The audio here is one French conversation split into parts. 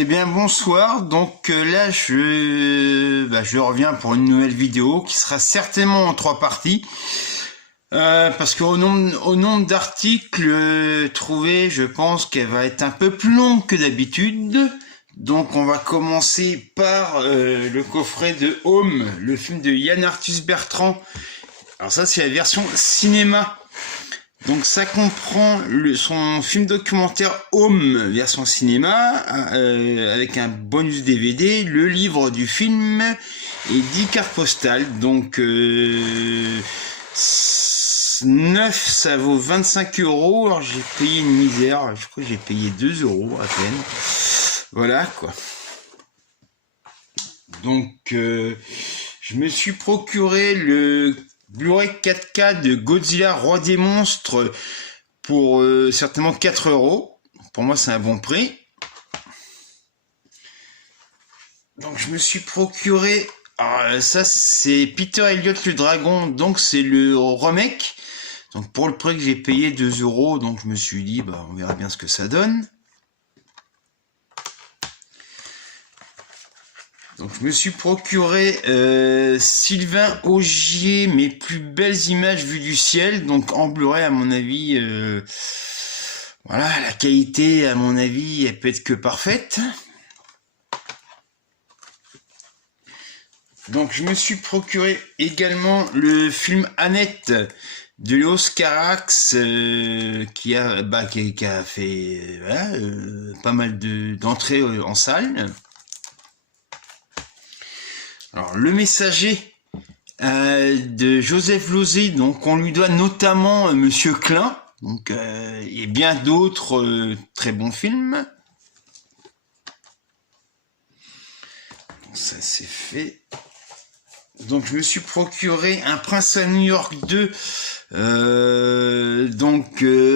Eh bien bonsoir, donc là je reviens pour une nouvelle vidéo qui sera certainement en 3 parties. Parce qu'au nombre d'articles trouvés, je pense qu'elle va être un peu plus longue que d'habitude. Donc on va commencer par le coffret de Home, le film de Yann Arthus Bertrand. Alors ça c'est la version cinéma. Donc ça comprend son film documentaire Home version cinéma avec un bonus DVD, le livre du film et 10 cartes postales. Donc 9 ça vaut 25 €. Alors j'ai payé une misère, je crois que j'ai payé 2 € à peine. Voilà quoi. Donc je me suis procuré le Blu-ray 4K de Godzilla Roi des monstres pour certainement 4 €. Pour moi c'est un bon prix. Donc je me suis procuré, alors, ça c'est Peter Elliot le dragon, donc c'est le remake. Donc pour le prix que j'ai payé 2 €, donc je me suis dit bah on verra bien ce que ça donne. Donc je me suis procuré Sylvain Augier, mes plus belles images vues du ciel, donc en Blu-ray à mon avis, voilà, la qualité à mon avis elle peut être que parfaite. Donc je me suis procuré également le film Annette de Léos Carax qui a fait voilà, pas mal d'entrées en salle. Alors, Le Messager de Joseph Losey, donc on lui doit notamment Monsieur Klein, donc et bien d'autres très bons films. Donc, ça c'est fait. Donc je me suis procuré Un Prince à New York 2,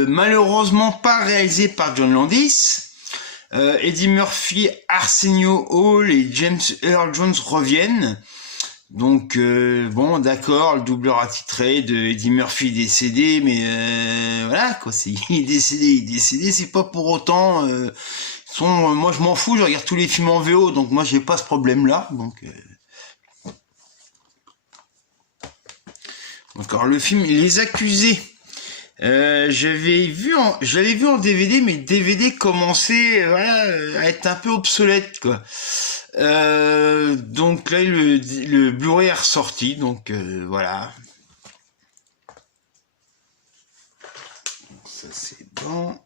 malheureusement pas réalisé par John Landis. Eddie Murphy, Arsenio Hall et James Earl Jones reviennent. Donc bon d'accord, le doubleur attitré de Eddie Murphy est décédé, mais voilà quoi, il est décédé, c'est pas pour autant moi je m'en fous, je regarde tous les films en VO, donc moi j'ai pas ce problème là. Donc alors le film Les Accusés, je l'avais vu en DVD, mais le DVD commençait voilà, à être un peu obsolète quoi. Donc là le Blu-ray est ressorti, donc voilà. Donc, ça c'est bon.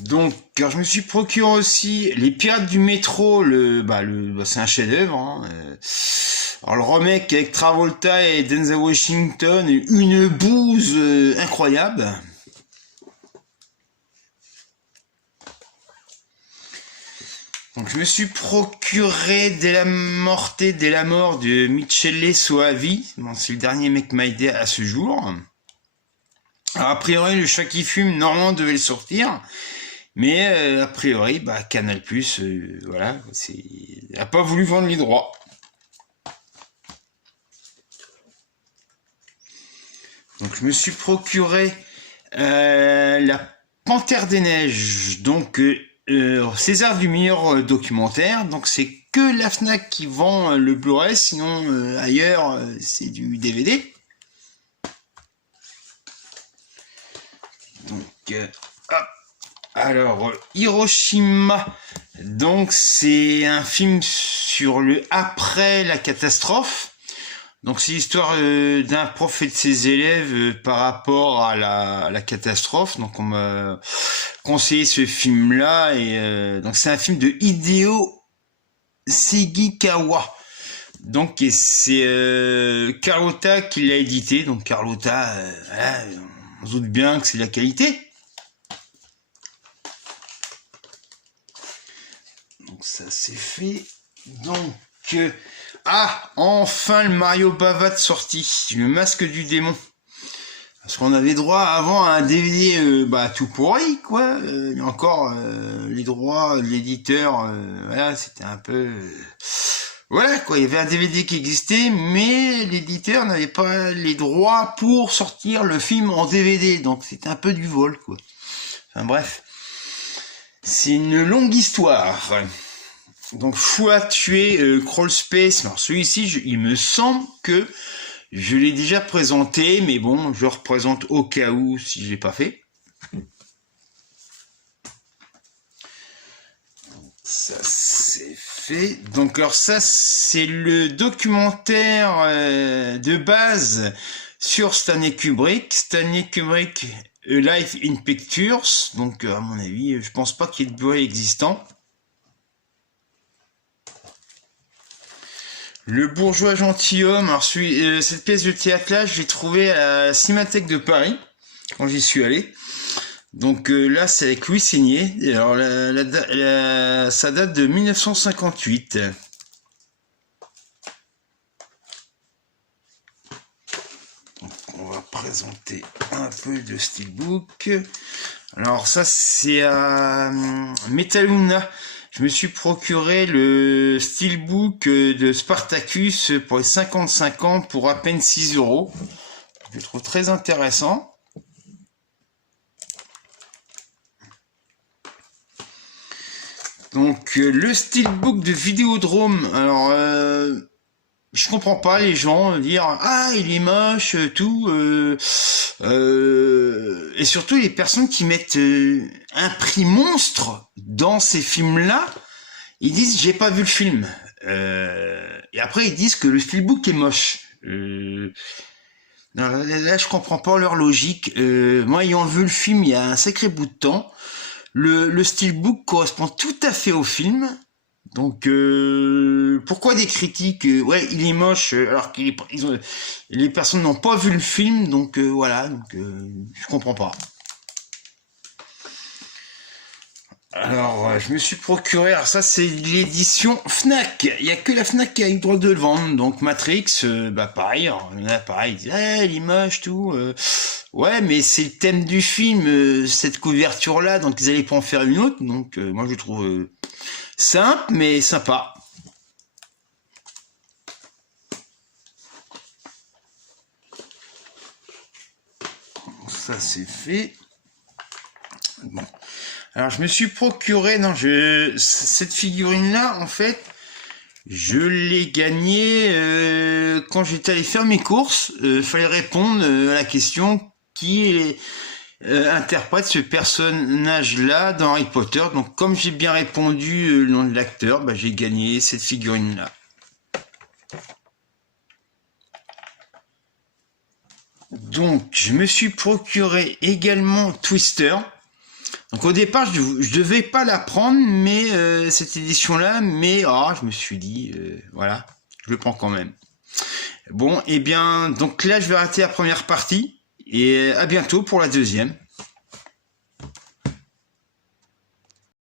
Donc, alors je me suis procuré aussi Les Pirates du métro, c'est un chef-d'œuvre. Hein. Alors le remake avec Travolta et Denzel Washington, une bouse incroyable. Donc je me suis procuré Della Morte, Della Mort de Michele Soavi. Bon, c'est le dernier mec m'a aidé à ce jour. Alors a priori le chat qui fume normalement devait le sortir. Mais a priori, Canal+, voilà, a pas voulu vendre les droits. Donc je me suis procuré La Panthère des Neiges, donc César du meilleur documentaire. Donc c'est que la Fnac qui vend le Blu-ray, sinon ailleurs c'est du DVD. Donc hop. Alors, Hiroshima, donc c'est un film sur le après la catastrophe. Donc c'est l'histoire d'un prof et de ses élèves par rapport à la catastrophe. Donc on m'a conseillé ce film-là et donc c'est un film de Hideo Sugikawa. Donc et c'est Carlotta qui l'a édité. Donc Carlotta, voilà, on se doute bien que c'est de la qualité. Donc ça c'est fait. Donc enfin le Mario Bava sorti, le masque du démon. Parce qu'on avait droit avant à un DVD tout pourri quoi. Mais encore les droits de l'éditeur, voilà, c'était un peu voilà quoi. Il y avait un DVD qui existait, mais l'éditeur n'avait pas les droits pour sortir le film en DVD. Donc c'était un peu du vol quoi. Enfin bref. C'est une longue histoire. Donc fou à tuer Crawl Space. Alors celui-ci, il me semble que je l'ai déjà présenté, mais bon, je représente au cas où si je l'ai pas fait. Ça c'est fait. Donc alors ça c'est le documentaire de base sur Stanley Kubrick. Stanley Kubrick, A Life in Pictures. Donc à mon avis, je pense pas qu'il y ait de Blu-ray existant. Le bourgeois gentilhomme. Alors cette pièce de théâtre là, je l'ai trouvée à la Cinémathèque de Paris quand j'y suis allé. Donc là, c'est avec Louis Seigné. Alors ça date de 1958. Donc, on va présenter un peu de Steelbook. Alors ça, c'est à Metaluna. Je me suis procuré le Steelbook de Spartacus pour les 55 ans pour à peine 6 €. Je le trouve très intéressant. Donc le Steelbook de Vidéodrome. Alors je comprends pas les gens dire ah il est moche tout et surtout les personnes qui mettent un prix monstre dans ces films là, ils disent j'ai pas vu le film et après ils disent que le Steelbook est moche. Non, là je comprends pas leur logique. Moi ayant vu le film il y a un sacré bout de temps, le Steelbook correspond tout à fait au film. Donc pourquoi des critiques ouais il est moche alors que les personnes n'ont pas vu le film, donc voilà, donc je comprends pas. Alors je me suis procuré, alors ça c'est l'édition Fnac, il y a que la Fnac qui a eu le droit de le vendre. Donc Matrix, bah pareil, là pareil, il est moche tout, ouais mais c'est le thème du film, cette couverture là, donc ils allaient pas en faire une autre, donc moi je trouve simple mais sympa. Ça c'est fait. Bon. Alors je me suis procuré, non, cette figurine là en fait, je l'ai gagnée quand j'étais allé faire mes courses. Fallait répondre à la question qui interprète ce personnage là dans Harry Potter. Donc comme j'ai bien répondu le nom de l'acteur, bah, j'ai gagné cette figurine là. Donc je me suis procuré également Twister. Donc au départ je devais pas la prendre, mais cette édition là, mais je me suis dit voilà, je le prends quand même. Bon et bien donc là je vais arrêter la première partie et à bientôt pour la deuxième.